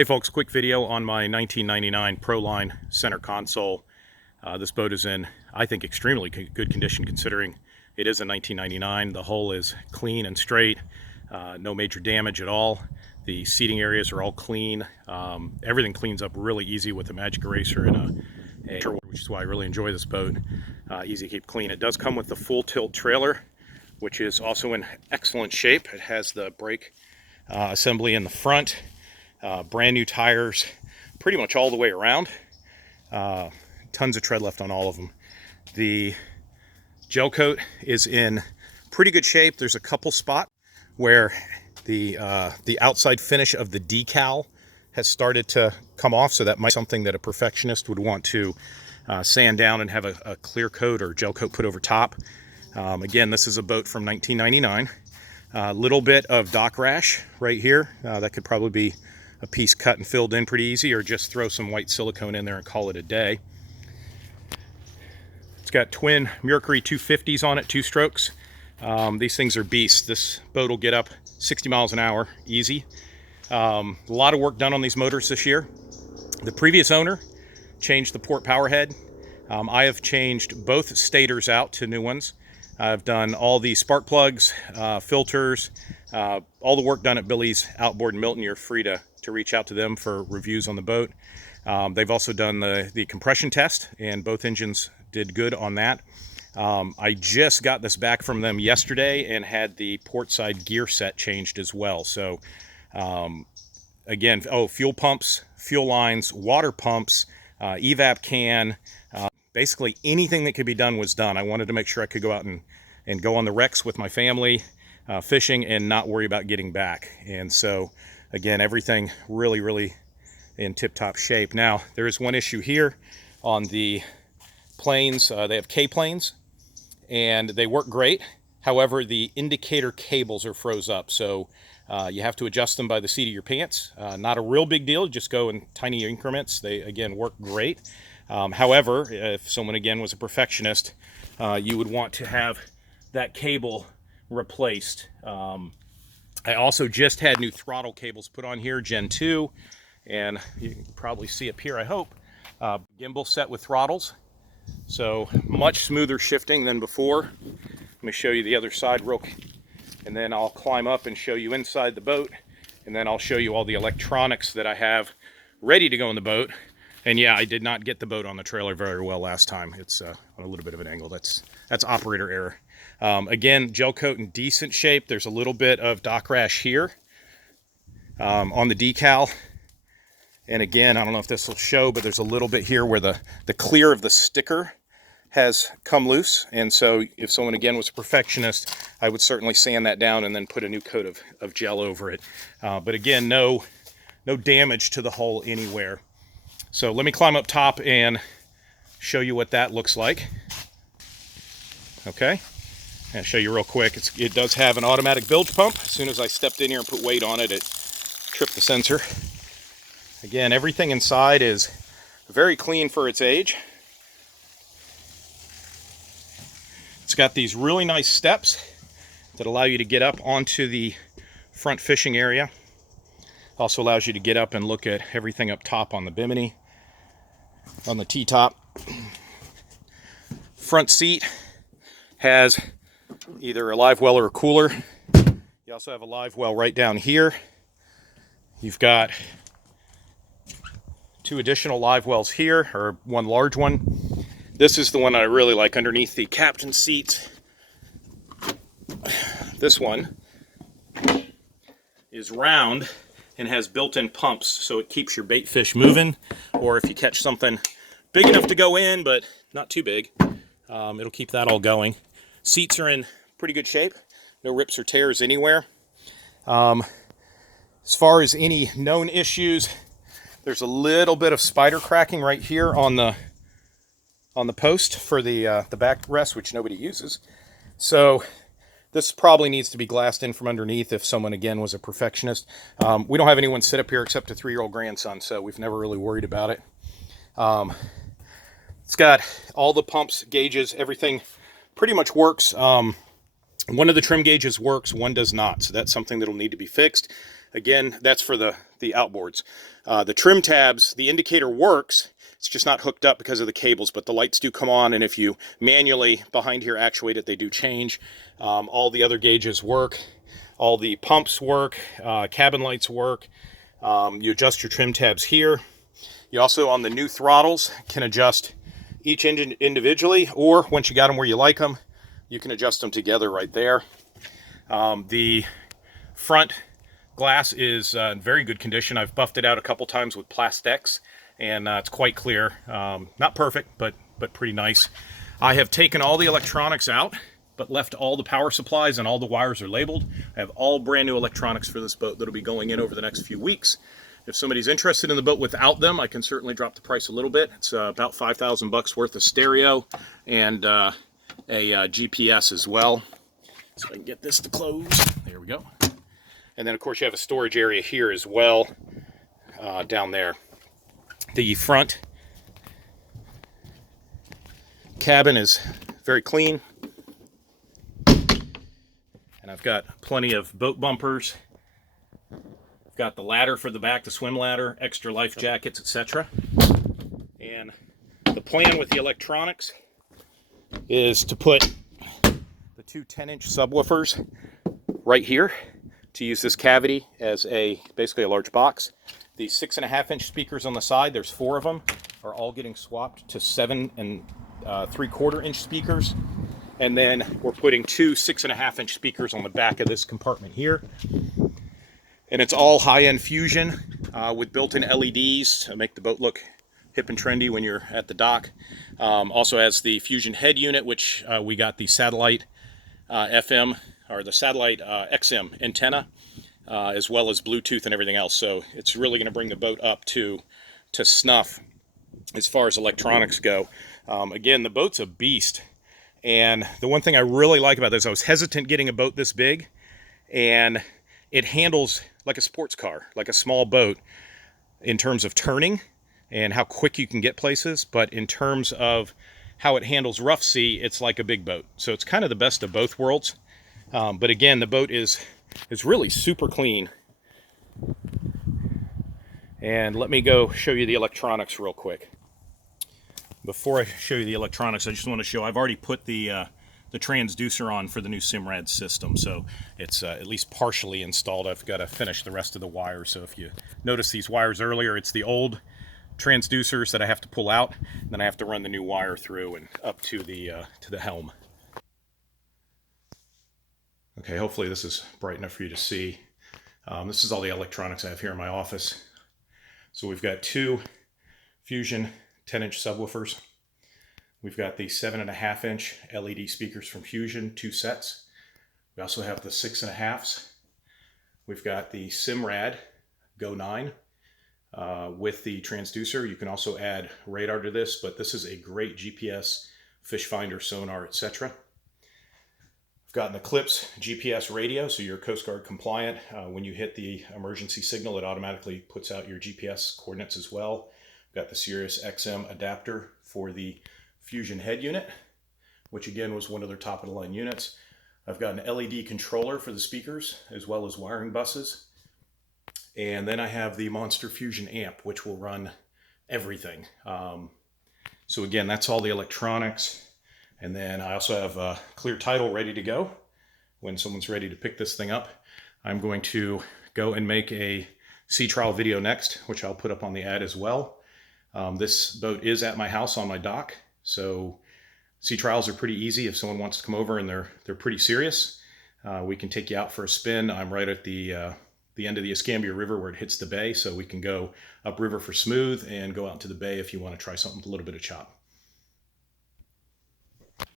Hey folks, quick video on my 1999 Proline center console. This boat is in, I think, extremely good condition considering it is a 1999. The hull is clean and straight, no major damage at all. The seating areas are all clean. Everything cleans up really easy with a magic eraser and which is why I really enjoy this boat. Easy to keep clean. It does come with the full tilt trailer, which is also in excellent shape. It has the brake assembly in the front. Brand new tires pretty much all the way around. Tons of tread left on all of them. The gel coat is in pretty good shape. There's a couple spots where the outside finish of the decal has started to come off, so that might be something that a perfectionist would want to sand down and have a clear coat or gel coat put over top. Again, this is a boat from 1999. A little bit of dock rash right here. That could probably be a piece cut and filled in pretty easy, or just throw some white silicone in there and call it a day. It's got twin Mercury 250s on it, 2 strokes. These things are beasts. This boat will get up 60 miles an hour easy. A lot of work done on these motors this year. The previous owner changed the port power head. I have changed both stators out to new ones. I've done all the spark plugs, filters, all the work done at Billy's Outboard in Milton. You're free to reach out to them for reviews on the boat. They've also done the compression test, and both engines did good on that. I just got this back from them yesterday and had the port side gear set changed as well. So again, fuel pumps, fuel lines, water pumps, evap can, basically anything that could be done was done. I wanted to make sure I could go out and go on the wrecks with my family, fishing, and not worry about getting back. And so again, everything really in tip-top shape. Now, there is one issue here on the planes. They have K-planes, and they work great. However, the indicator cables are froze up, so you have to adjust them by the seat of your pants. Not a real big deal, just go in tiny increments. They, again, work great. However, if someone, again, was a perfectionist, you would want to have that cable replaced. I also just had new throttle cables put on here, Gen 2, and you can probably see up here, I hope, gimbal set with throttles. So much smoother shifting than before. Let me show you the other side real quick, and then I'll climb up and show you inside the boat, and then I'll show you all the electronics that I have ready to go in the boat. And yeah, I did not get the boat on the trailer very well last time. It's on a little bit of an angle. That's operator error. Again, gel coat in decent shape. There's a little bit of dock rash here on the decal. And again, I don't know if this will show, but there's a little bit here where the clear of the sticker has come loose. And so if someone, again, was a perfectionist, I would certainly sand that down and then put a new coat of gel over it. But again, no damage to the hull anywhere. So let me climb up top and show you what that looks like. Okay, I'll show you real quick. It does have an automatic bilge pump. As soon as I stepped in here and put weight on it, it tripped the sensor. Again, everything inside is very clean for its age. It's got these really nice steps that allow you to get up onto the front fishing area. Also allows you to get up and look at everything up top on the bimini, on the T-top. Front seat has either a live well or a cooler. You also have a live well right down here. You've got 2 additional live wells here, or 1 large one. This is the one I really like underneath the captain's seat. This one is round and has built-in pumps, so it keeps your bait fish moving, or if you catch something big enough to go in but not too big, it'll keep that all going. Seats are in pretty good shape, no rips or tears anywhere. As far as any known issues, there's a little bit of spider cracking right here on the post for the backrest, which nobody uses. So this probably needs to be glassed in from underneath if someone, again, was a perfectionist. We don't have anyone sit up here except a 3-year-old grandson, so we've never really worried about it. It's got all the pumps, gauges, everything pretty much works. One of the trim gauges works, one does not, so that's something that'll need to be fixed. Again, that's for the the outboards. The trim tabs, the indicator works. It's just not hooked up because of the cables, but the lights do come on, and if you manually behind here actuate it, they do change. All the other gauges work. All the pumps work. Cabin lights work. You adjust your trim tabs here. You also, on the new throttles, can adjust each engine individually, or once you got them where you like them, you can adjust them together right there. The front glass is in very good condition. I've buffed it out a couple times with Plastex, and it's quite clear. Not perfect, but pretty nice. I have taken all the electronics out, but left all the power supplies, and all the wires are labeled. I have all brand new electronics for this boat that'll be going in over the next few weeks. If somebody's interested in the boat without them, I can certainly drop the price a little bit. It's about $5,000 worth of stereo and a GPS as well. So I can get this to close. There we go. And then, of course, you have a storage area here as well, down there. The front cabin is very clean. And I've got plenty of boat bumpers. I've got the ladder for the back, the swim ladder, extra life jackets, etc. And the plan with the electronics is to put the two 10-inch subwoofers right here to use this cavity as basically a large box. The 6.5-inch speakers on the side, there's 4 of them, are all getting swapped to 7 3/4-inch speakers. And then we're putting 2 6.5-inch speakers on the back of this compartment here. And it's all high-end Fusion with built-in LEDs to make the boat look hip and trendy when you're at the dock. Also has the Fusion head unit, which we got the satellite FM, or the satellite XM antenna, as well as Bluetooth and everything else. So it's really going to bring the boat up to snuff as far as electronics go. Again, the boat's a beast. And the one thing I really like about this, I was hesitant getting a boat this big, and it handles like a sports car, like a small boat in terms of turning and how quick you can get places. But in terms of how it handles rough sea, it's like a big boat. So it's kind of the best of both worlds. But again, the boat is really super clean. And let me go show you the electronics real quick. Before I show you the electronics, I just want to show I've already put the transducer on for the new Simrad system, so it's at least partially installed. I've got to finish the rest of the wires. So if you notice these wires earlier, it's the old transducers that I have to pull out, and then I have to run the new wire through and up to the helm. Okay, hopefully this is bright enough for you to see. This is all the electronics I have here in my office. So we've got 2 Fusion 10-inch subwoofers. We've got the 7.5-inch LED speakers from Fusion, 2 sets. We also have the 6.5s. We've got the Simrad Go 9 with the transducer. You can also add radar to this, but this is a great GPS, fish finder, sonar, etc. I've got an Eclipse GPS radio, so you're Coast Guard compliant. When you hit the emergency signal, it automatically puts out your GPS coordinates as well. Got the Sirius XM adapter for the Fusion head unit, which again was one of their top of the line units. I've got an LED controller for the speakers as well as wiring buses. And then I have the Monster Fusion amp, which will run everything. So again, that's all the electronics. And then I also have clear title ready to go. When someone's ready to pick this thing up, I'm going to go and make a sea trial video next, which I'll put up on the ad as well. This boat is at my house on my dock, so sea trials are pretty easy. If someone wants to come over and they're pretty serious, we can take you out for a spin. I'm right at the end of the Escambia River where it hits the bay, so we can go upriver for smooth and go out to the bay if you want to try something with a little bit of chop.